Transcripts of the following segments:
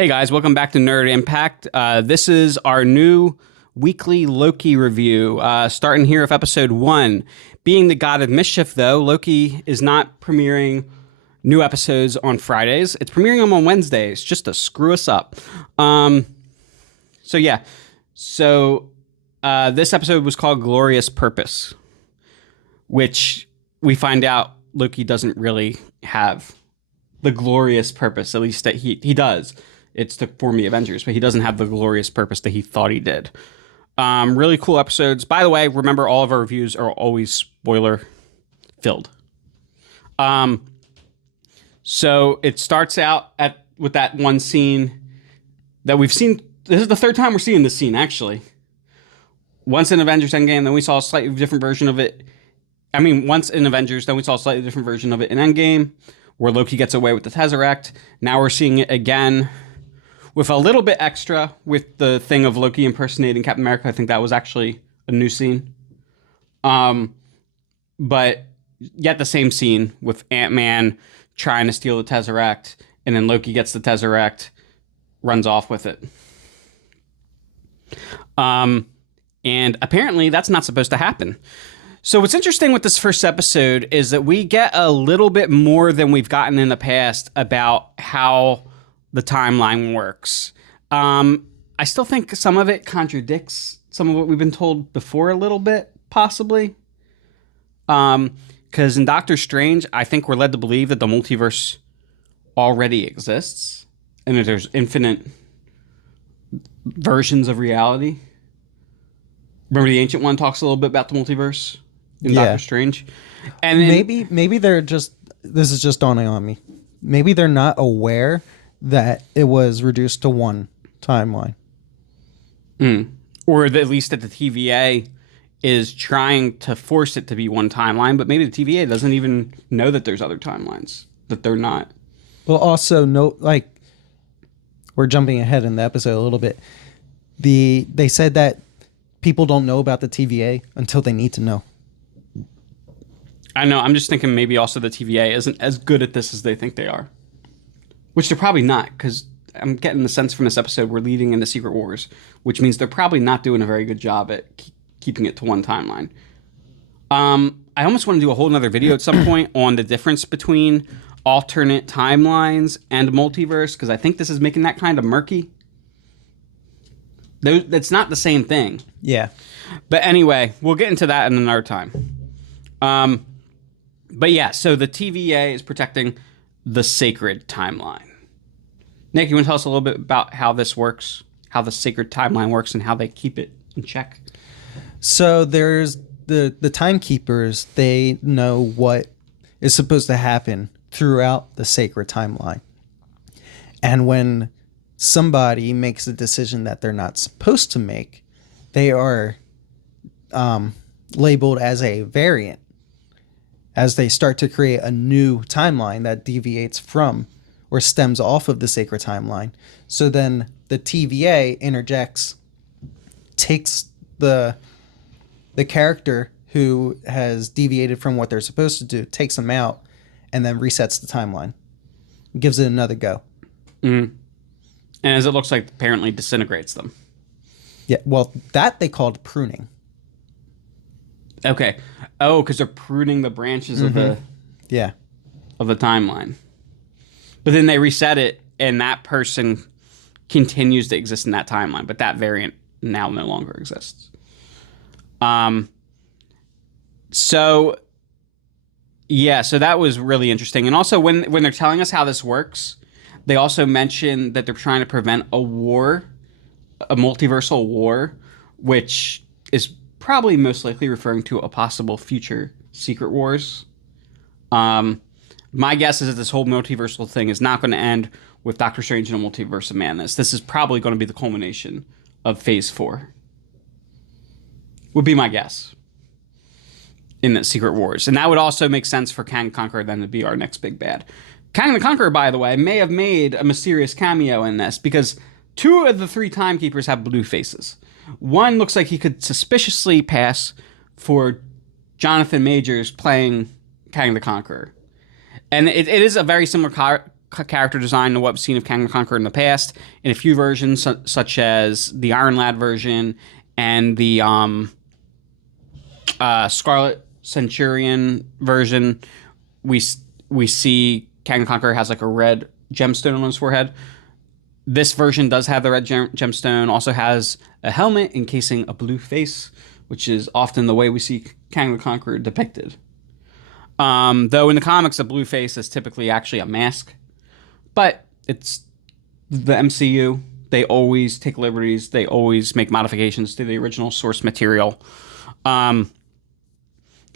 Hey guys, welcome back to Nerd Impact. This is our new weekly Loki review, starting here with episode 1. Being the god of mischief, though, Loki is not premiering new episodes on Fridays. It's premiering them on Wednesdays, just to screw us up. So this episode was called Glorious Purpose, which we find out Loki doesn't really have the glorious purpose, at least that he does. It's to form the Avengers, but he doesn't have the glorious purpose that he thought he did. Really cool episodes. By the way, remember all of our reviews are always spoiler filled. So it starts out with that one scene that we've seen. This is the third time we're seeing this scene, actually. Once in Avengers Endgame, then we saw a slightly different version of it. Once in Avengers, then we saw a slightly different version of it in Endgame, where Loki gets away with the Tesseract. Now we're seeing it again with a little bit extra with the thing of Loki impersonating Captain America. I think that was actually a new scene. But yet the same scene with Ant-Man trying to steal the Tesseract, and then Loki gets the Tesseract, runs off with it. And apparently that's not supposed to happen. So what's interesting with this first episode is that we get a little bit more than we've gotten in the past about how the timeline works. I still think some of it contradicts some of what we've been told before a little bit, possibly. Because in Doctor Strange, I think we're led to believe that the multiverse already exists and that there's infinite versions of reality. Remember the Ancient One talks a little bit about the multiverse in Doctor Strange? And then, maybe they're just, this is just dawning on me. Maybe they're not aware that it was reduced to one timeline. Or at least that the TVA is trying to force it to be one timeline, but maybe the TVA doesn't even know that there's other timelines, that they're not. Well, also, we're jumping ahead in the episode a little bit. They said that people don't know about the TVA until they need to know. I know. I'm just thinking maybe also the TVA isn't as good at this as they think they are. Which they're probably not, because I'm getting the sense from this episode we're leading into Secret Wars, which means they're probably not doing a very good job at keeping it to one timeline. I almost want to do a whole nother video at some point on the difference between alternate timelines and multiverse, because I think this is making that kind of murky. That's not the same thing. Yeah. But anyway, we'll get into that in another time. But yeah, so the TVA is protecting the sacred timeline. Nick, you want to tell us a little bit about how this works, how the sacred timeline works, and how they keep it in check? So there's the timekeepers. They know what is supposed to happen throughout the sacred timeline. And when somebody makes a decision that they're not supposed to make, they are labeled as a variant, as they start to create a new timeline that deviates from or stems off of the sacred timeline. So then the TVA interjects, takes the character who has deviated from what they're supposed to do, takes them out, and then resets the timeline. Gives it another go. Mm. And as it looks like, apparently disintegrates them. Yeah, well, that they called pruning. Okay. Oh, because they're pruning the branches of the timeline. But then they reset it, and that person continues to exist in that timeline, but that variant now no longer exists. So that was really interesting. And also, when they're telling us how this works, they also mention that they're trying to prevent a war, a multiversal war, which is probably most likely referring to a possible future Secret Wars. My guess is that this whole multiversal thing is not going to end with Doctor Strange and a Multiverse of Madness. This is probably going to be the culmination of Phase 4. Would be my guess. In the Secret Wars. And that would also make sense for Kang the Conqueror then to be our next big bad. Kang the Conqueror, by the way, may have made a mysterious cameo in this, because 2 of the 3 timekeepers have blue faces. One looks like he could suspiciously pass for Jonathan Majors playing Kang the Conqueror. And it is a very similar character design than what we've seen of Kang the Conqueror in the past. In a few versions, such as the Iron Lad version and the Scarlet Centurion version, we see Kang the Conqueror has like a red gemstone on his forehead. This version does have the red gemstone, also has a helmet encasing a blue face, which is often the way we see Kang the Conqueror depicted. Though in the comics, a blue face is typically actually a mask. But it's the MCU. They always take liberties. They always make modifications to the original source material. But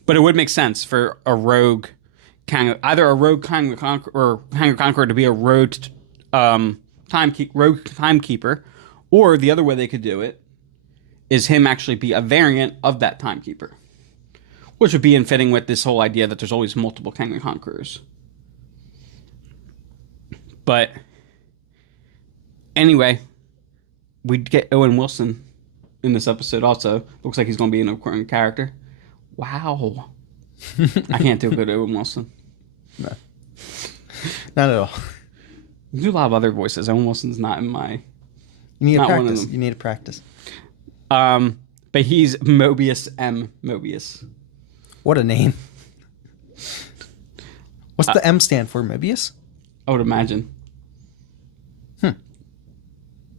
it would make sense for a rogue either a rogue Kang the Conqueror or Kang the Conqueror to be a rogue timekeeper, or the other way they could do it is him actually be a variant of that timekeeper, which would be in fitting with this whole idea that there's always multiple Kang the Conquerors. But anyway, we get Owen Wilson in this episode also. Looks like he's going to be an important character. Wow. I can't do good Owen Wilson. No. Not at all. You do a lot of other voices. Owen Wilson's not in my... You need to practice. You need to practice. But he's Mobius M. Mobius. What a name. What's the M stand for? Mobius? I would imagine.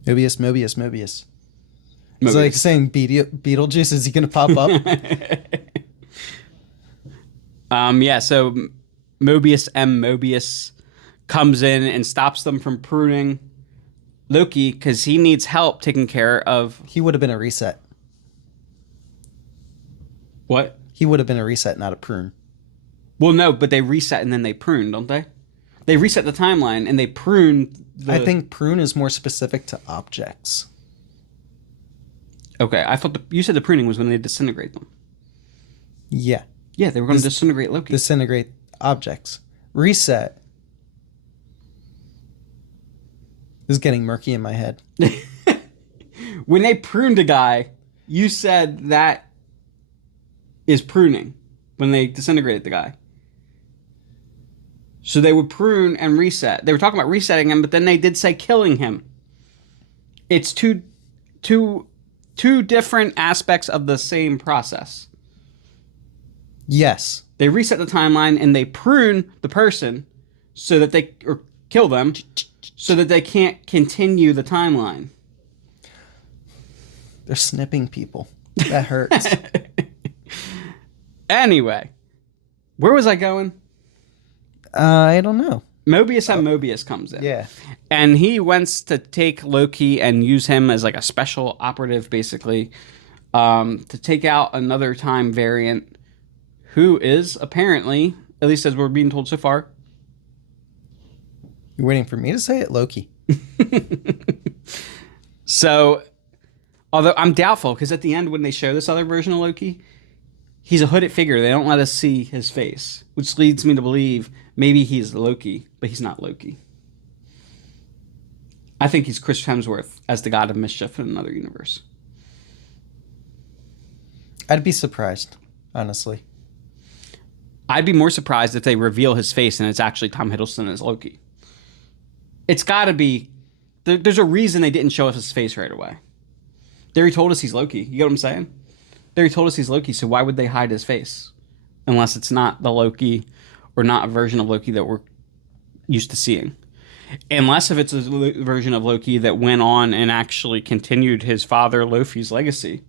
Mobius. It's like saying Beetlejuice. Is he going to pop up? Yeah, so Mobius M. Mobius comes in and stops them from pruning Loki because he needs help taking care of... He would have been a reset. What? He would have been a reset, not a prune. Well, no, but they reset and then they prune, don't they? They reset the timeline and they prune I think prune is more specific to objects. Okay, I thought you said the pruning was when they disintegrate them. Yeah. Yeah, they were going to disintegrate Loki. Disintegrate objects. Reset. This is getting murky in my head. When they pruned a guy, you said that is pruning when they disintegrated the guy. So they would prune and reset. They were talking about resetting him, but then they did say killing him. It's two different aspects of the same process. Yes. They reset the timeline and they prune the person so that they or kill them so that they can't continue the timeline. They're snipping people. That hurts. Anyway, where was I going? I don't know. Mobius and Mobius comes in. Yeah. And he wants to take Loki and use him as like a special operative, basically, to take out another time variant who is apparently, at least as we're being told so far... You're waiting for me to say it? Loki. So, although I'm doubtful, because at the end when they show this other version of Loki, he's a hooded figure. They don't let us see his face, which leads me to believe maybe he's Loki, but he's not Loki. I think he's Chris Hemsworth as the god of mischief in another universe. I'd be surprised, honestly. I'd be more surprised if they reveal his face and it's actually Tom Hiddleston as Loki. It's got to be... There's a reason they didn't show us his face right away. They already told us he's Loki. You get what I'm saying? They already told us he's Loki, so why would they hide his face? Unless it's not the Loki or not a version of Loki that we're used to seeing. Unless if it's a version of Loki that went on and actually continued his father Loki's legacy.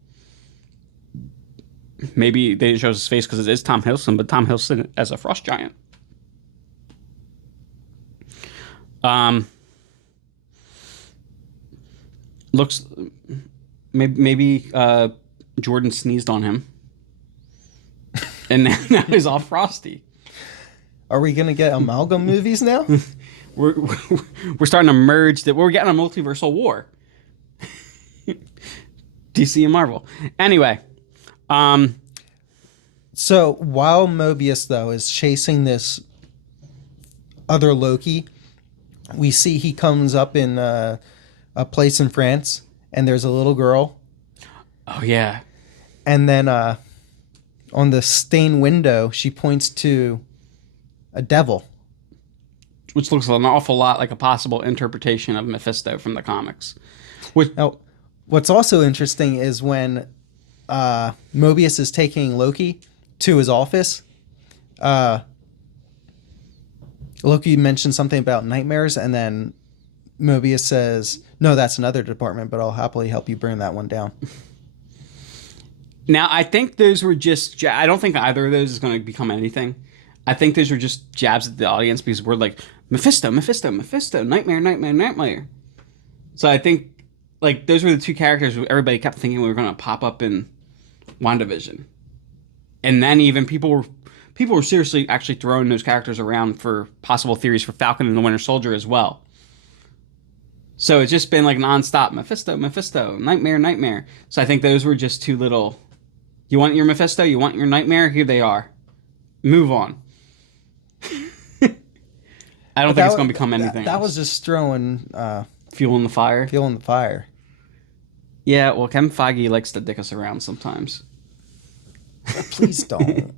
Maybe they didn't show us his face because it is Tom Hiddleston, but Tom Hiddleston as a frost giant. Looks... Maybe Jordan sneezed on him. And now he's all frosty. Are we going to get amalgam movies now? We're starting to merge that. We're getting a multiversal war. DC and Marvel. Anyway. So while Mobius, though, is chasing this other Loki, we see he comes up in a place in France, and there's a little girl. Oh, yeah. And then on the stained window, she points to a devil. which looks an awful lot like a possible interpretation of Mephisto from the comics. Which, Now, what's also interesting is when Mobius is taking Loki to his office. Loki mentions something about nightmares, and then Mobius says, "No, that's another department, but I'll happily help you burn that one down." now, I think those were just... I don't think either of those is going to become anything. I think those were just jabs at the audience because we're like, Mephisto, Mephisto, Mephisto, nightmare, nightmare, nightmare. So I think like those were the two characters everybody kept thinking we were going to pop up in WandaVision. And then even people were seriously actually throwing those characters around for possible theories for Falcon and the Winter Soldier as well. So it's just been like nonstop Mephisto, Mephisto, nightmare, nightmare. So I think those were just two little... You want your Mephisto? You want your nightmare? Here they are. Move on. I don't think it's going to become anything That else. was just throwing Fuel in the fire. fuel in the fire. Yeah, well, Kevin Feige likes to dick us around sometimes. Please don't.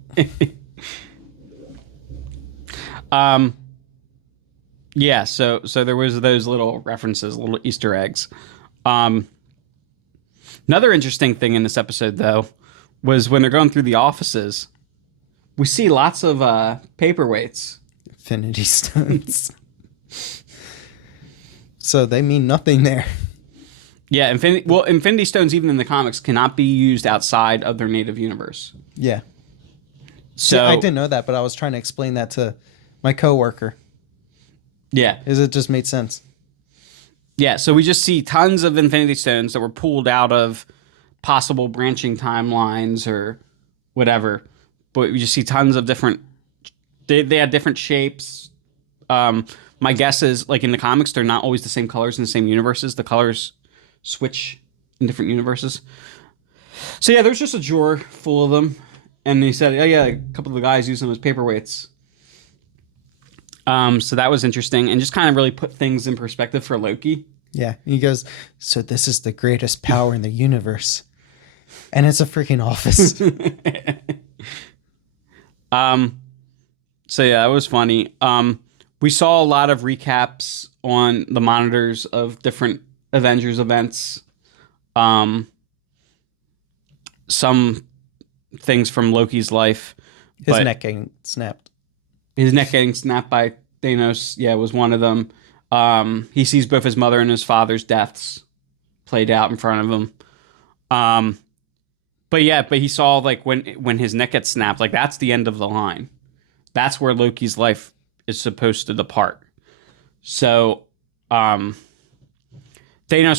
Yeah, so there was those little references, little Easter eggs. Another interesting thing in this episode, though, was when they're going through the offices, we see lots of paperweights. Infinity Stones. So they mean nothing there. Yeah, Infinity Stones, even in the comics, cannot be used outside of their native universe. Yeah. So See, I didn't know that, but I was trying to explain that to my coworker. Yeah. Because it just made sense. Yeah, so we just see tons of Infinity Stones that were pulled out of possible branching timelines or whatever. But we just see tons of different... They had different shapes. My guess is, like in the comics, they're not always the same colors in the same universes. The colors switch in different universes. So yeah, there's just a drawer full of them. And they said, oh yeah, a couple of the guys use them as paperweights. So that was interesting. And just kind of really put things in perspective for Loki. Yeah. He goes, so this is the greatest power in the universe. And it's a freaking office. So yeah, it was funny. We saw a lot of recaps on the monitors of different Avengers events. Some things from Loki's life. His neck getting snapped. His neck getting snapped by Thanos, yeah, was one of them. He sees both his mother and his father's deaths played out in front of him. But he saw like when his neck gets snapped, like that's the end of the line. That's where Loki's life is supposed to depart. So, Thanos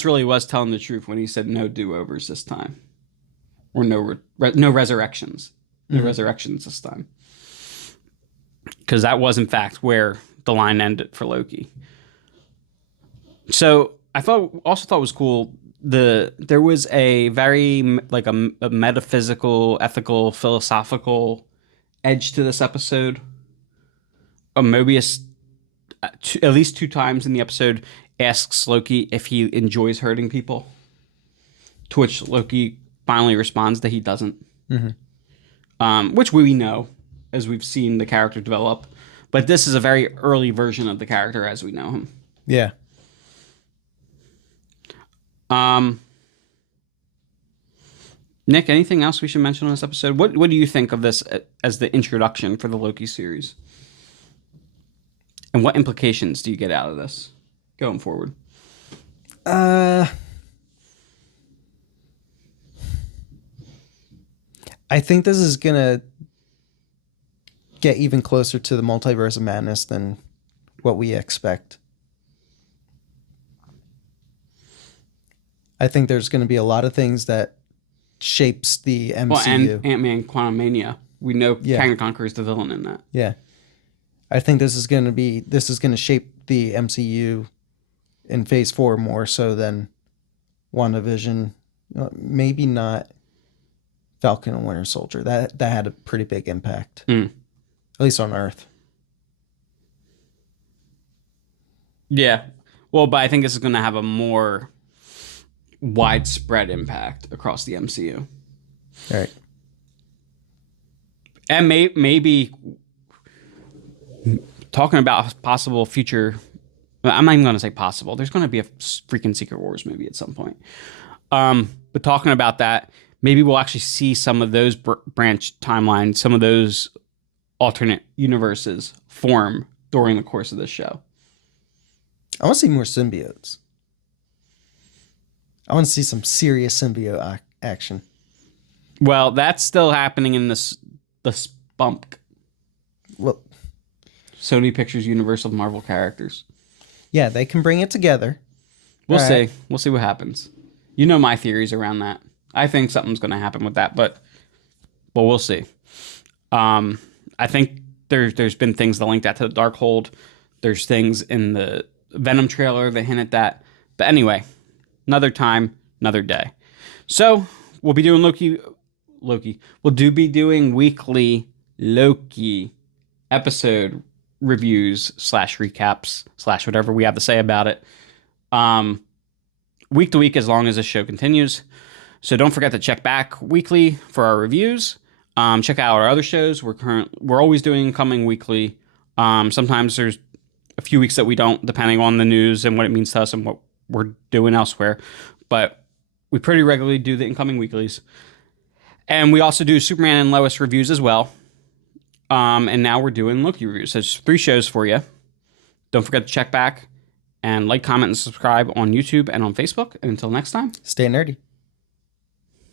really was telling the truth when he said no do-overs this time. Or no resurrections. No resurrections this time. Because that was, in fact, where the line ended for Loki. So, I also thought it was cool. There was a very, like, a metaphysical, ethical, philosophical edge to this episode. Mobius, at least 2 times in the episode, asks Loki if he enjoys hurting people. To which Loki finally responds that he doesn't. Mm-hmm. Which we know, as we've seen the character develop. But this is a very early version of the character as we know him. Yeah. Nick, anything else we should mention on this episode? What do you think of this as the introduction for the Loki series? And what implications do you get out of this going forward? I think this is going to get even closer to the multiverse of madness than what we expect. I think there's going to be a lot of things that shapes the MCU. Well, and Ant-Man Quantumania. We know Kang the Conqueror is the villain in that. Yeah. I think this is going to shape the MCU in Phase 4 more so than WandaVision. Maybe not Falcon and Winter Soldier. That had a pretty big impact. At least on Earth. Yeah. Well, but I think this is going to have a more widespread impact across the MCU. All right. And maybe talking about possible future. I'm not even going to say possible. There's going to be a freaking Secret Wars movie at some point. But talking about that, maybe we'll actually see some of those branch timelines, some of those alternate universes form during the course of this show. I want to see more symbiotes. I want to see some serious symbiote action. Well, that's still happening in the Spunk. Well, Sony Pictures universe of Marvel characters. yeah, they can bring it together. We'll All see. right. We'll see what happens. You know my theories around that. I think something's going to happen with that, but we'll see. I think there's been things that link that to the Darkhold. There's things in the Venom trailer that hint at that. But anyway, another time, another day. So we'll be doing Loki. We'll be doing weekly Loki episode reviews / recaps / whatever we have to say about it. Week to week, as long as this show continues. So don't forget to check back weekly for our reviews. Check out our other shows. We're always doing coming weekly. Sometimes there's a few weeks that we don't, depending on the news and what it means to us and what we're doing elsewhere. But we pretty regularly do the incoming weeklies. And we also do Superman and Lois reviews as well. And now we're doing Loki reviews. So it's 3 shows for you. Don't forget to check back and like, comment, and subscribe on YouTube and on Facebook. And until next time, Stay nerdy.